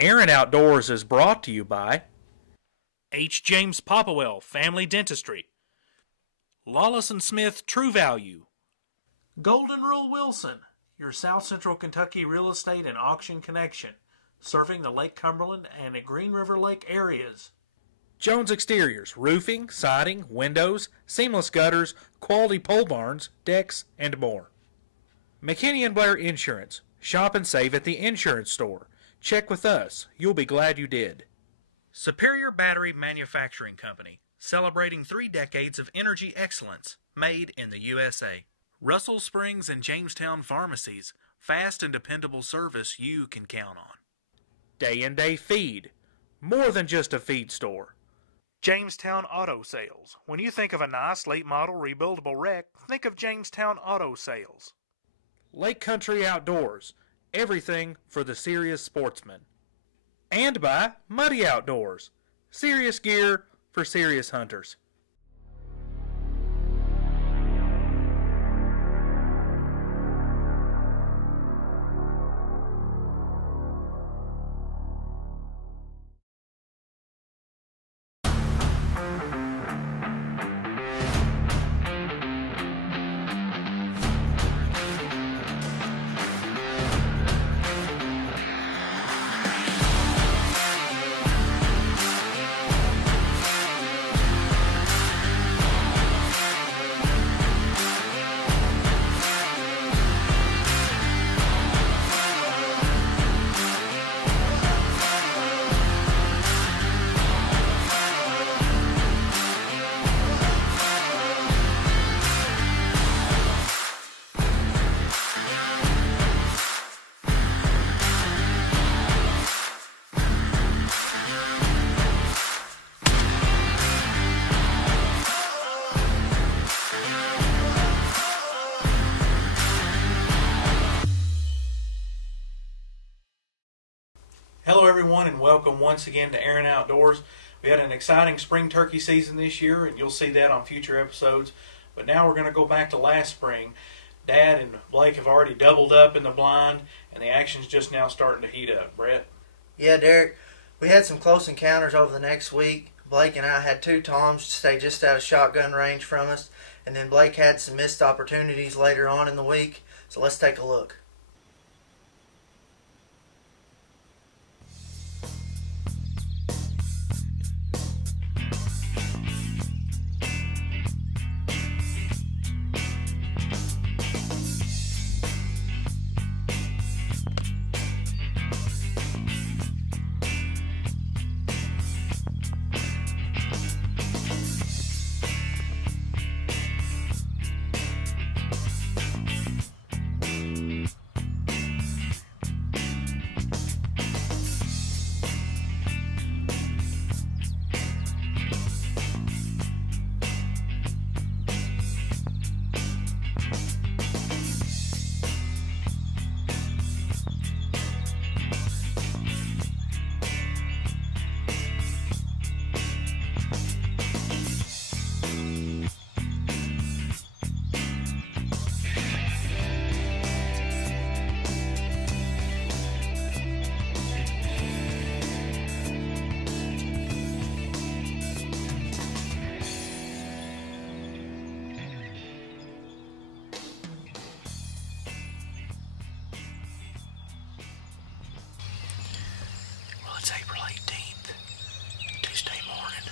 Aaron Outdoors is brought to you by H. James Popplewell Family Dentistry, Lawless & Smith True Value, Golden Rule Wilson, your South Central Kentucky real estate and auction connection, serving the Lake Cumberland and Green River Lake areas. Jones Exteriors, roofing, siding, windows, seamless gutters, quality pole barns, decks, and more. McKinney and Blair Insurance. Shop and save at the insurance store. Check with us. You'll be glad you did. Superior Battery Manufacturing Company, celebrating 3 decades of energy excellence, made in the USA. Russell Springs and Jamestown Pharmacies, fast and dependable service you can count on. Day and Day Feed, more than just a feed store. Jamestown Auto Sales. When you think of a nice late model rebuildable wreck, think of Jamestown Auto Sales. Lake Country Outdoors, everything for the serious sportsman. And by Muddy Outdoors, serious gear for serious hunters. Hello everyone and welcome once again to Aaron Outdoors. We had an exciting spring turkey season this year and you'll see that on future episodes. But now we're going to go back to last spring. Dad and Blake have already doubled up in the blind and the action's just now starting to heat up. Brett? Yeah, Derek, we had some close encounters over the next week. Blake and I had 2 toms stay just out of shotgun range from us, and then Blake had some missed opportunities later on in the week. So let's take a look. It's April 18th, Tuesday morning,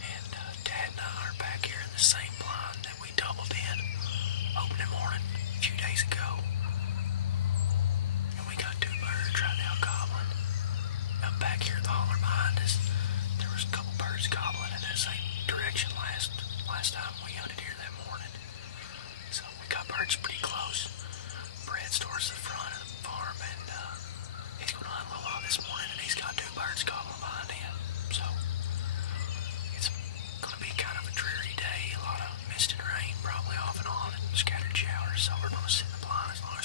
and Dad and I are back here in the same blind that we doubled in opening morning a few days ago. And we got 2 birds right now gobbling. Up back here at the holler behind us, there was a couple birds gobbling in that same direction last time we hunted here that morning. So we got birds pretty close. Brett's towards the front of the farm, and he's going to hunt a little while this morning, and he's got 2 birds gobbling behind him. So it's going to be kind of a dreary day, a lot of mist and rain probably off and on, and scattered showers. So we're going to sit in the blind as long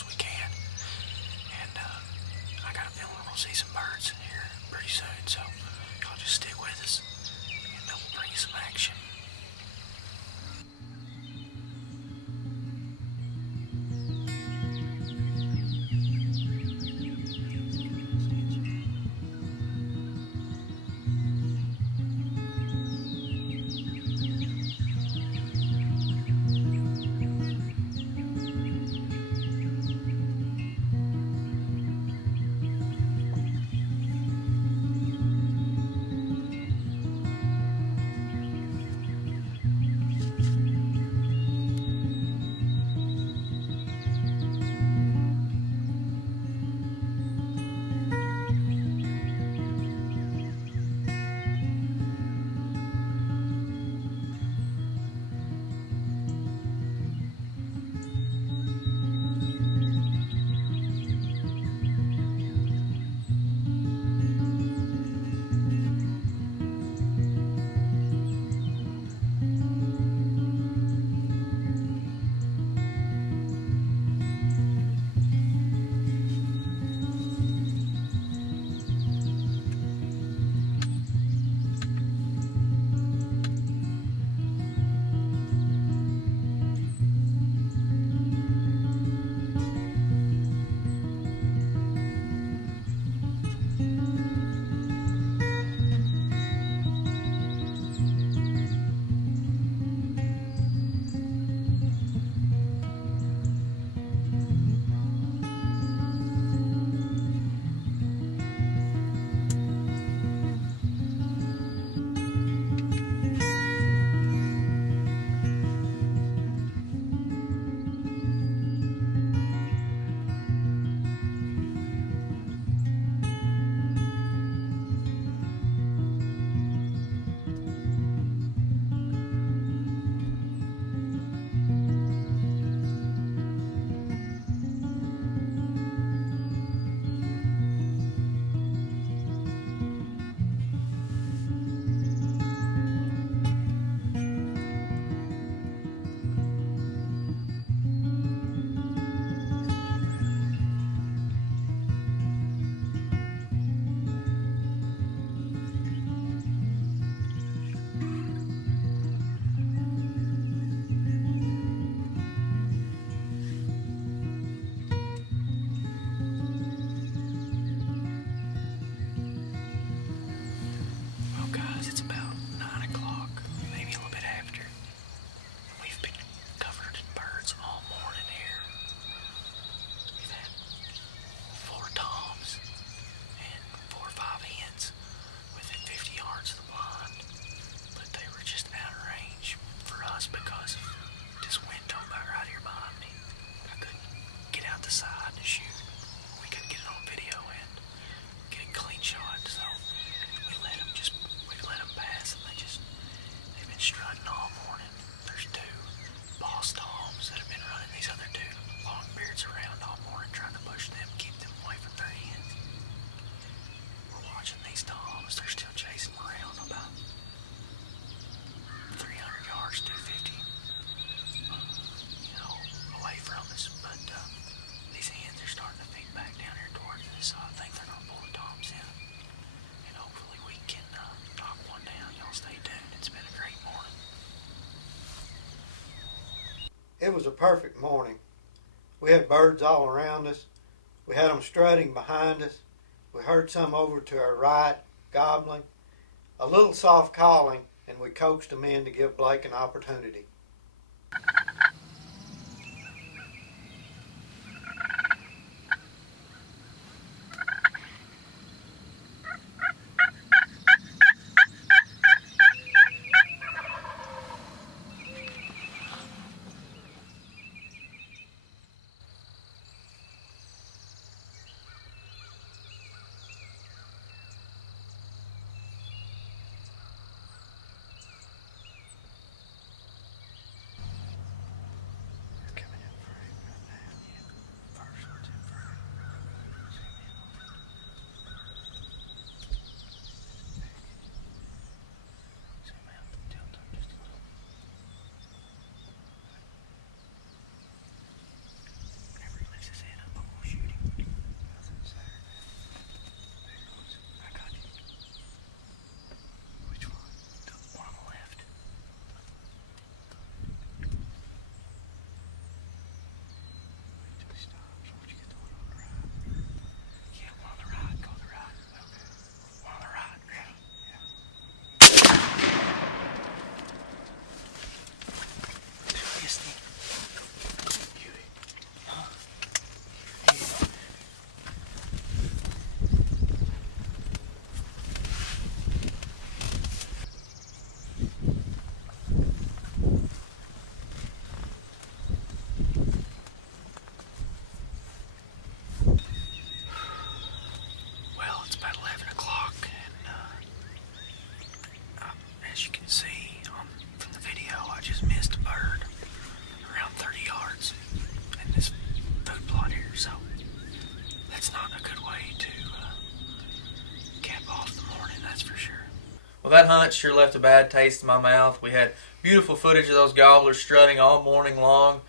It was a perfect morning. We had birds all around us. We had them strutting behind us. We heard some over to our right, gobbling. A little soft calling, and we coaxed them in to give Blake an opportunity. Well, it's about 11 o'clock, and as you can see from the video, I just missed a bird around 30 yards in this food plot here, so that's not a good way to cap off the morning, that's for sure. Well, that hunt sure left a bad taste in my mouth. We had beautiful footage of those gobblers strutting all morning long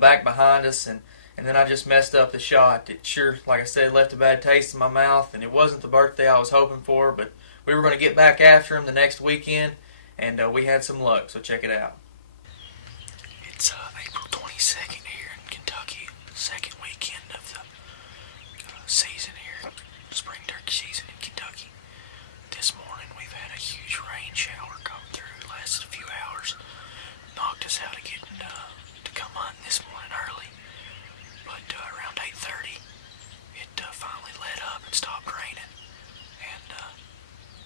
back behind us, and then I just messed up the shot. It sure, like I said, left a bad taste in my mouth, and it wasn't the birthday I was hoping for, but we were going to get back after him the next weekend, and we had some luck, so check it out. It's April 22nd here in Kentucky, second weekend of the season here, spring turkey season in Kentucky. This morning we've had a huge rain shower come through, lasted a few hours, knocked us out of getting to come hunting this morning early. But around 8:30, it finally let up and stopped raining, and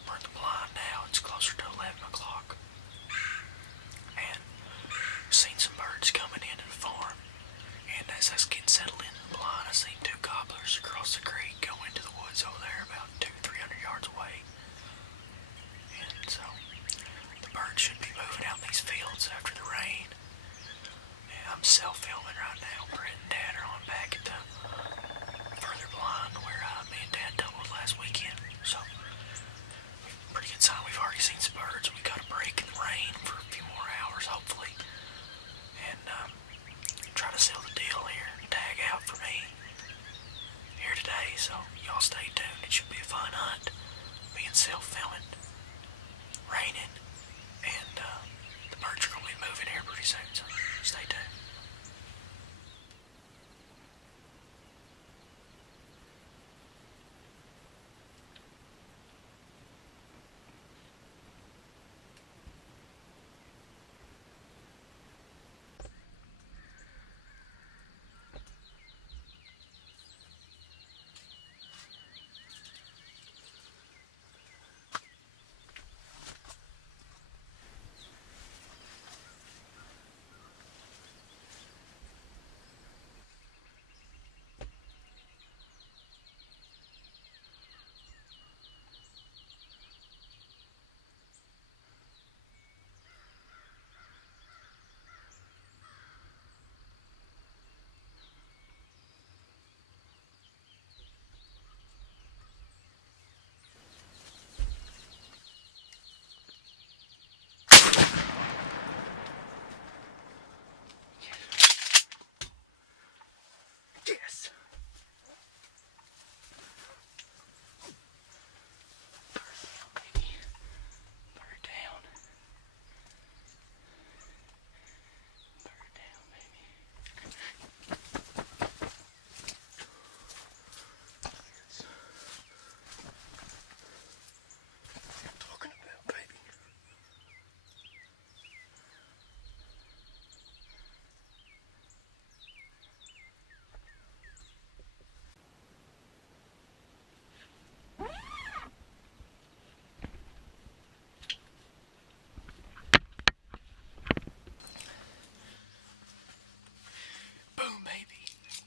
we're in the blind now. It's closer to 11 o'clock, and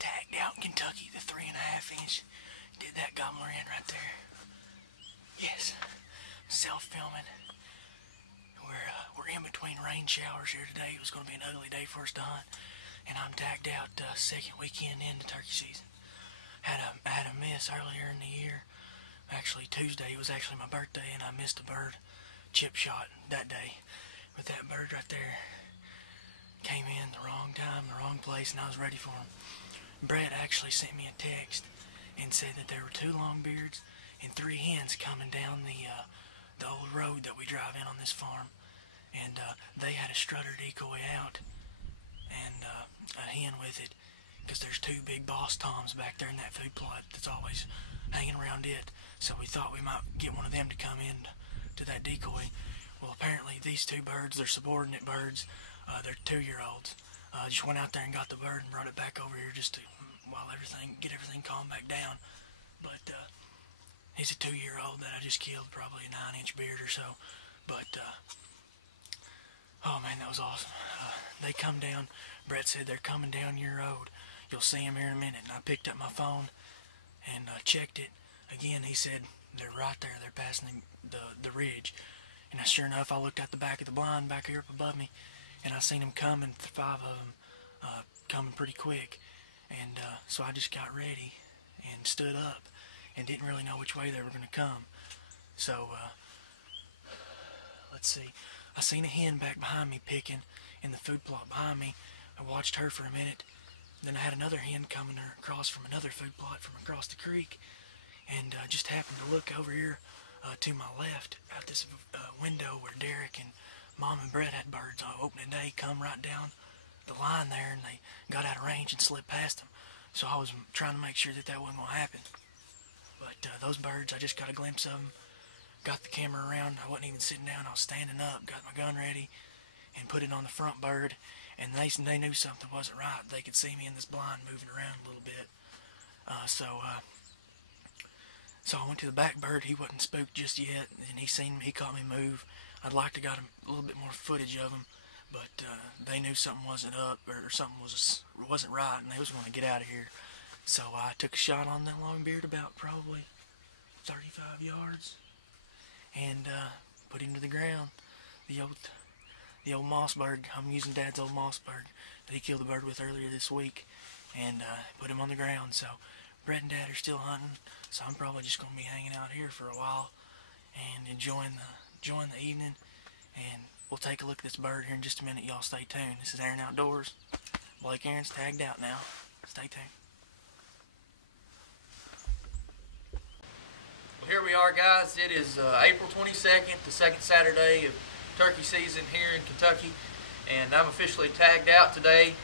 tagged out in Kentucky, the 3.5-inch. Did that gobbler in right there. Yes, self-filming. We're in between rain showers here today. It was going to be an ugly day for us to hunt, and I'm tagged out second weekend into turkey season. Had a miss earlier in the year. Actually, Tuesday, it was actually my birthday, and I missed a bird chip shot that day. But that bird right there came in the wrong time, the wrong place, and I was ready for him. Brett actually sent me a text and said that there were 2 longbeards and 3 hens coming down the old road that we drive in on this farm. And they had a strutter decoy out and a hen with it, because there's 2 big boss toms back there in that food plot that's always hanging around it. So we thought we might get one of them to come in to that decoy. Well, apparently these 2 birds, they're subordinate birds. They're 2-year-olds. Just went out there and got the bird and brought it back over here just to get everything calmed back down. But he's a 2-year-old that I just killed, probably a 9-inch beard or so. But oh man, that was awesome. They come down. Brett said they're coming down your road. You'll see them here in a minute. And I picked up my phone and checked it. Again, he said they're right there. They're passing the ridge. And sure enough, I looked out the back of the blind back here up above me, and I seen them coming, 5 of them, coming pretty quick. And so I just got ready and stood up and didn't really know which way they were going to come. So let's see. I seen a hen back behind me picking in the food plot behind me. I watched her for a minute. Then I had another hen coming across from another food plot from across the creek, and just happened to look over here to my left out this window where Derek and Mom and Brett had birds on opening day come right down the line there, and they got out of range and slipped past them. So I was trying to make sure that wasn't going to happen. But those birds, I just got a glimpse of them, got the camera around. I wasn't even sitting down. I was standing up, got my gun ready, and put it on the front bird. And they knew something wasn't right. They could see me in this blind moving around a little bit. So I went to the back bird. He wasn't spooked just yet, and he seen me. He caught me move. I'd like to got a little bit more footage of him, but they knew something wasn't up, or something wasn't right, and they was going to get out of here. So I took a shot on that longbeard about probably 35 yards, and put him to the ground. The old moss bird. I'm using Dad's old moss bird that he killed the bird with earlier this week, and put him on the ground. So Brett and Dad are still hunting, so I'm probably just going to be hanging out here for a while and enjoying the evening. And we'll take a look at this bird here in just a minute. Y'all stay tuned. This is Aaron Outdoors. Blake Aaron's tagged out now. Stay tuned. Well, here we are, guys. It is April 22nd, the second Saturday of turkey season here in Kentucky, and I'm officially tagged out today.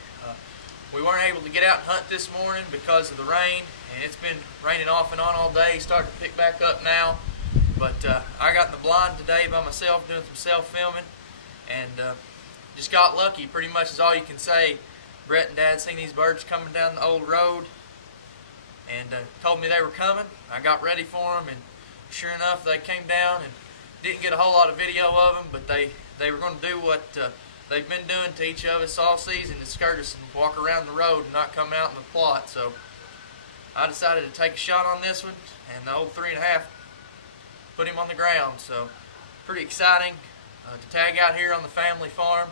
We weren't able to get out and hunt this morning because of the rain, and it's been raining off and on all day, starting to pick back up now. But I got in the blind today by myself doing some self-filming, and just got lucky, pretty much is all you can say. Brett and Dad seen these birds coming down the old road and told me they were coming. I got ready for them, and sure enough, they came down, and didn't get a whole lot of video of them, but they were going to do what they've been doing to each of us all season, to skirt us and walk around the road and not come out in the plot. So I decided to take a shot on this one, and the old 3.5 put him on the ground. So pretty exciting to tag out here on the family farm,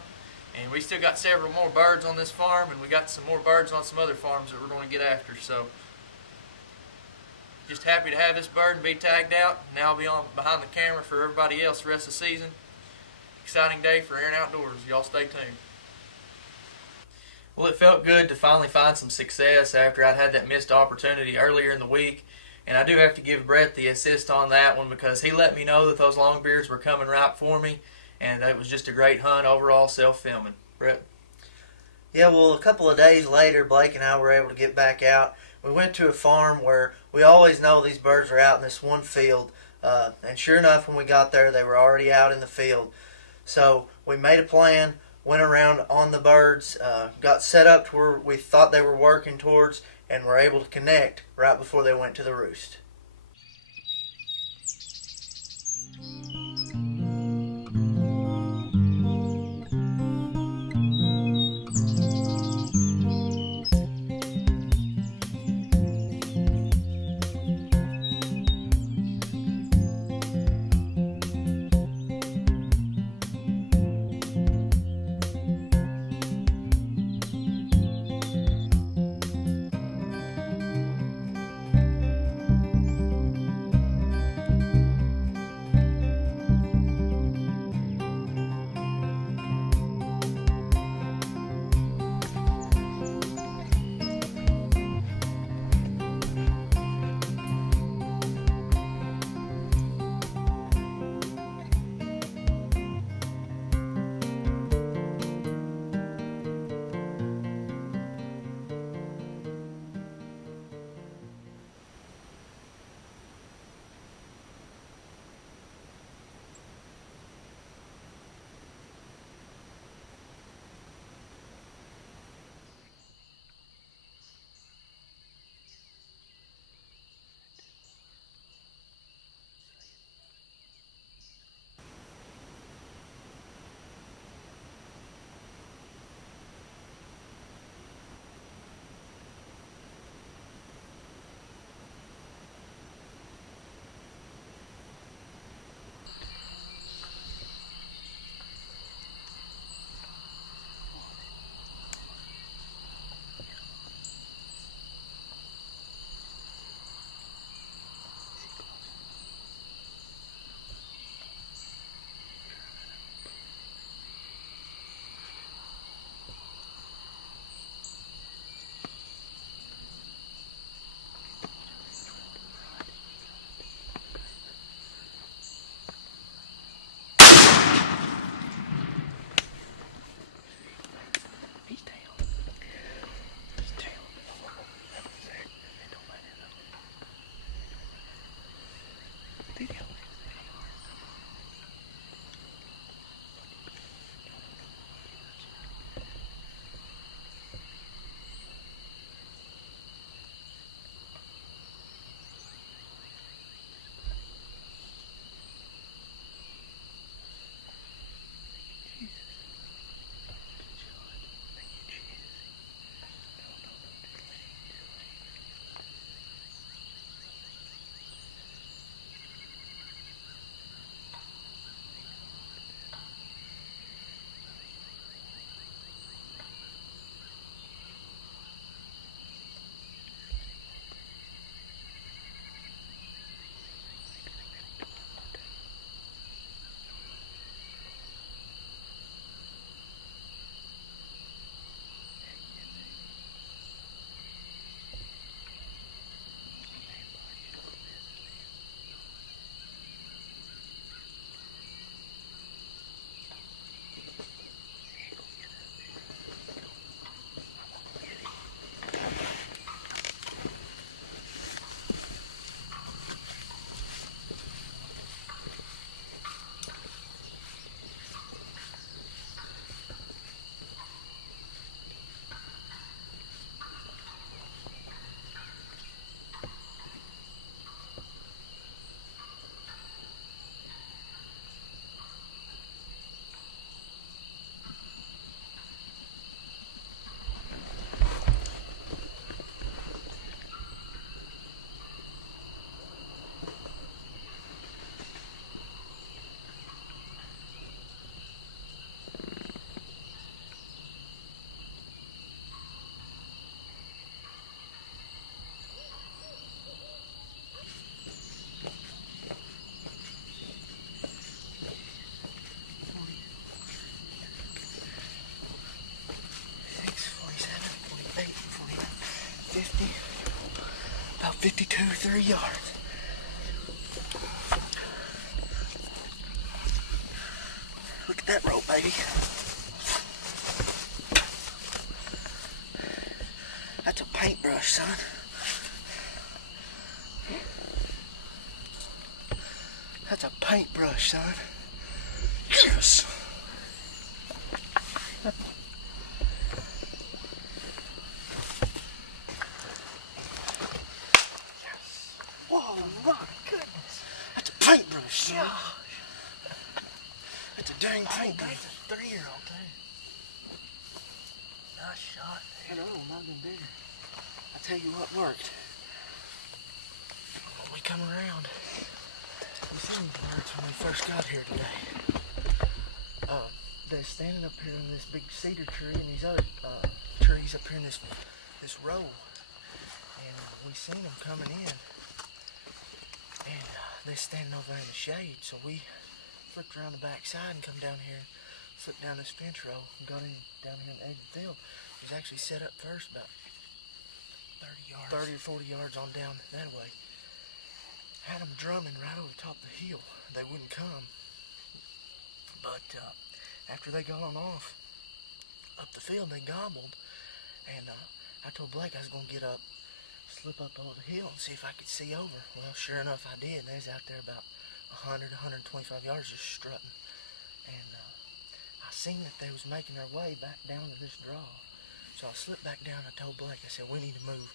and we still got several more birds on this farm, and we got some more birds on some other farms that we're going to get after. So just happy to have this bird and be tagged out. Now I'll be on behind the camera for everybody else the rest of the season. Exciting day for Aaron Outdoors. Y'all stay tuned. Well, it felt good to finally find some success after I'd had that missed opportunity earlier in the week. And I do have to give Brett the assist on that one, because he let me know that those longbeards were coming right for me. And it was just a great hunt overall, self-filming. Brett? Yeah, well, a couple of days later, Blake and I were able to get back out. We went to a farm where we always know these birds are out in this one field. And sure enough, when we got there, they were already out in the field. So we made a plan, went around on the birds, got set up to where we thought they were working towards, and were able to connect right before they went to the roost. About 52, 3 yards. Look at that rope, baby. That's a paintbrush, son. That's a paintbrush, son. Yes! Whoa, my goodness. That's a paintbrush, son. That's a dang paintbrush. That's a 3-year-old, too. Nice shot. I know, might have been bigger. I tell you what worked. When we come around, we seen these birds when we first got here today. They're standing up here in this big cedar tree and these other trees up here in this row. And we seen them coming in. And they're standing over there in the shade, so we flipped around the back side and come down here, slipped down this fence row and got in down here in the edge of the field. It was actually set up first about 30 or 40 yards on down that way. Had them drumming right over the top of the hill. They wouldn't come. But after they got on off up the field, they gobbled. And I told Blake I was going to get up, slip up over the hill and see if I could see over. Well, sure enough, I did. They was out there about 100, 125 yards just strutting. And I seen that they was making their way back down to this draw. So I slipped back down. I told Blake, I said, we need to move.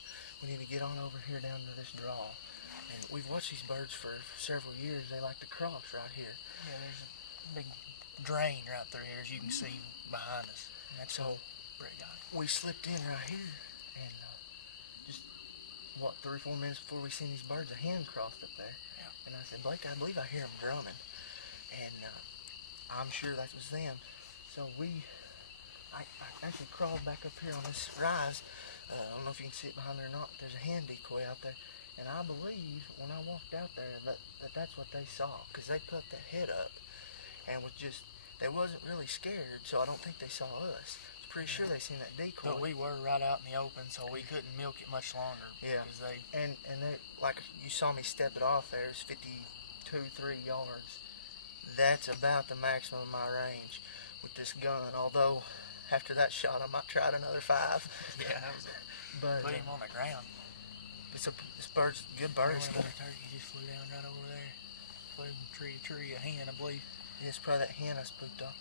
We need to get on over here down to this draw. And we've watched these birds for several years. They like to cross right here. Yeah, there's a big drain right through here, as you can see behind us. And that's So Brett got it. we slipped in right here. And just, 3 or 4 minutes before we seen these birds, a hen crossed up there. Yeah. And I said, Blake, I believe I hear them drumming. And I'm sure that was them. So I actually crawled back up here on this rise. I don't know if you can see it behind there or not. There's a hen decoy out there. And I believe when I walked out there that's what they saw. Because they put the head up and they wasn't really scared. So I don't think they saw us. I was pretty sure they seen that decoy. But we were right out in the open, so we couldn't milk it much longer. Yeah. Because they, And they, like you saw me step it off there, it's 52, 3 yards. That's about the maximum of my range with this gun. Although after that shot, I might try it another 5. yeah, that was But put him on the ground. this bird's a good bird. Another turkey just flew down right over there. Flew from tree to tree, a hen, I believe. It's probably that hen I spooked on.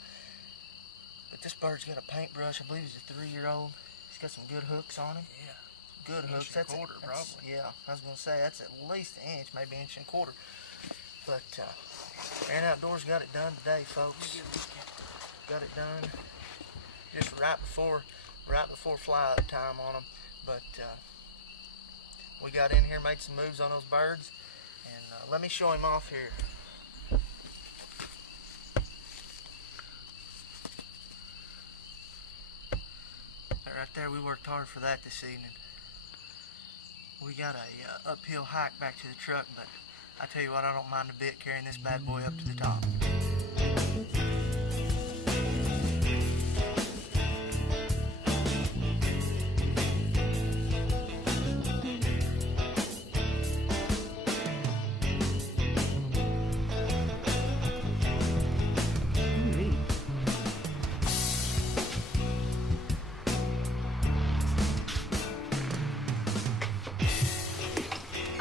But this bird's got a paintbrush. I believe he's a 3-year-old. He's got some good hooks on him. Yeah. Good hooks. Inch and a quarter, probably. Yeah, I was gonna say that's at least an inch, maybe an inch and a quarter. But Aaron Outdoors got it done today, folks. Got it done just right before fly up time on them. But we got in here, made some moves on those birds, and let me show him off here. Right there, we worked hard for that this evening. We got a uphill hike back to the truck, but I tell you what, I don't mind a bit carrying this bad boy up to the top.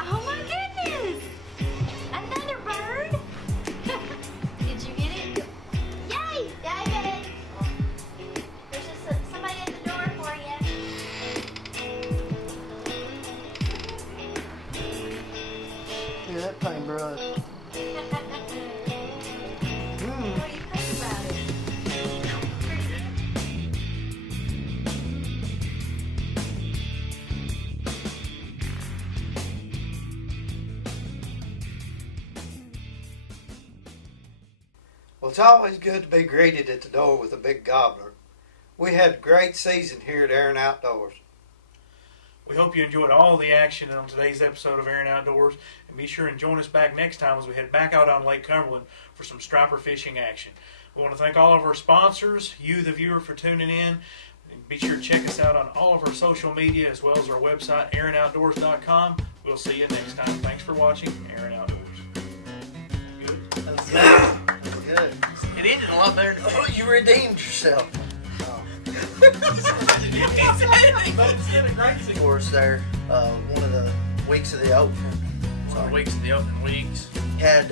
Oh my goodness! Another bird? Did you get it? Yay, David! There's just somebody at the door for you. Yeah, that paintbrush. What do you think about it? Well, it's always good to be greeted at the door with a big gobbler. We had a great season here at Aaron Outdoors. We hope you enjoyed all the action on today's episode of Aaron Outdoors, and be sure and join us back next time as we head back out on Lake Cumberland for some striper fishing action. We want to thank all of our sponsors, you, the viewer, for tuning in. Be sure to check us out on all of our social media as well as our website, AaronOutdoors.com. We'll see you next time. Thanks for watching Aaron Outdoors. Good? That was good. That was good. It ended a lot better than Oh, you redeemed yourself. Of course, there, one of the weeks of the opening. one of the weeks of the open weeks. Had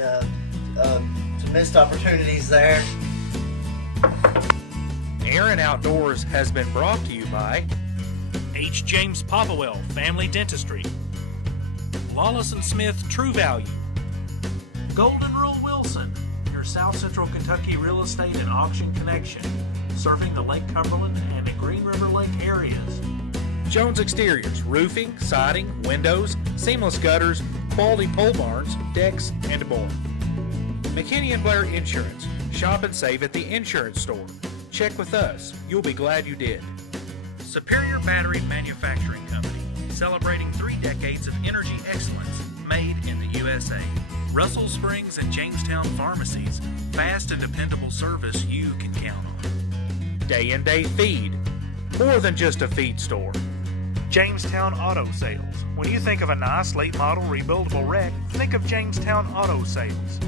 some missed opportunities there. Aaron Outdoors has been brought to you by H. James Popplewell Family Dentistry, Lawless & Smith True Value, Golden Rule Wilson, your South Central Kentucky real estate and auction connection, serving the Lake Cumberland and the Green River Lake areas. Jones Exteriors, roofing, siding, windows, seamless gutters, quality pole barns, decks, and more. McKinney & Blair Insurance. Shop and save at the insurance store. Check with us. You'll be glad you did. Superior Battery Manufacturing Company. Celebrating 3 decades of energy excellence made in the USA. Russell Springs and Jamestown Pharmacies. Fast and dependable service you can count on. Day and Day Feed. More than just a feed store. Jamestown Auto Sales. When you think of a nice late model rebuildable wreck, think of Jamestown Auto Sales.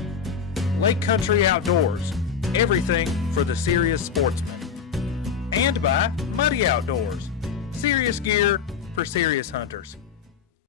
Lake Country Outdoors. Everything for the serious sportsman. And by Muddy Outdoors. Serious gear for serious hunters.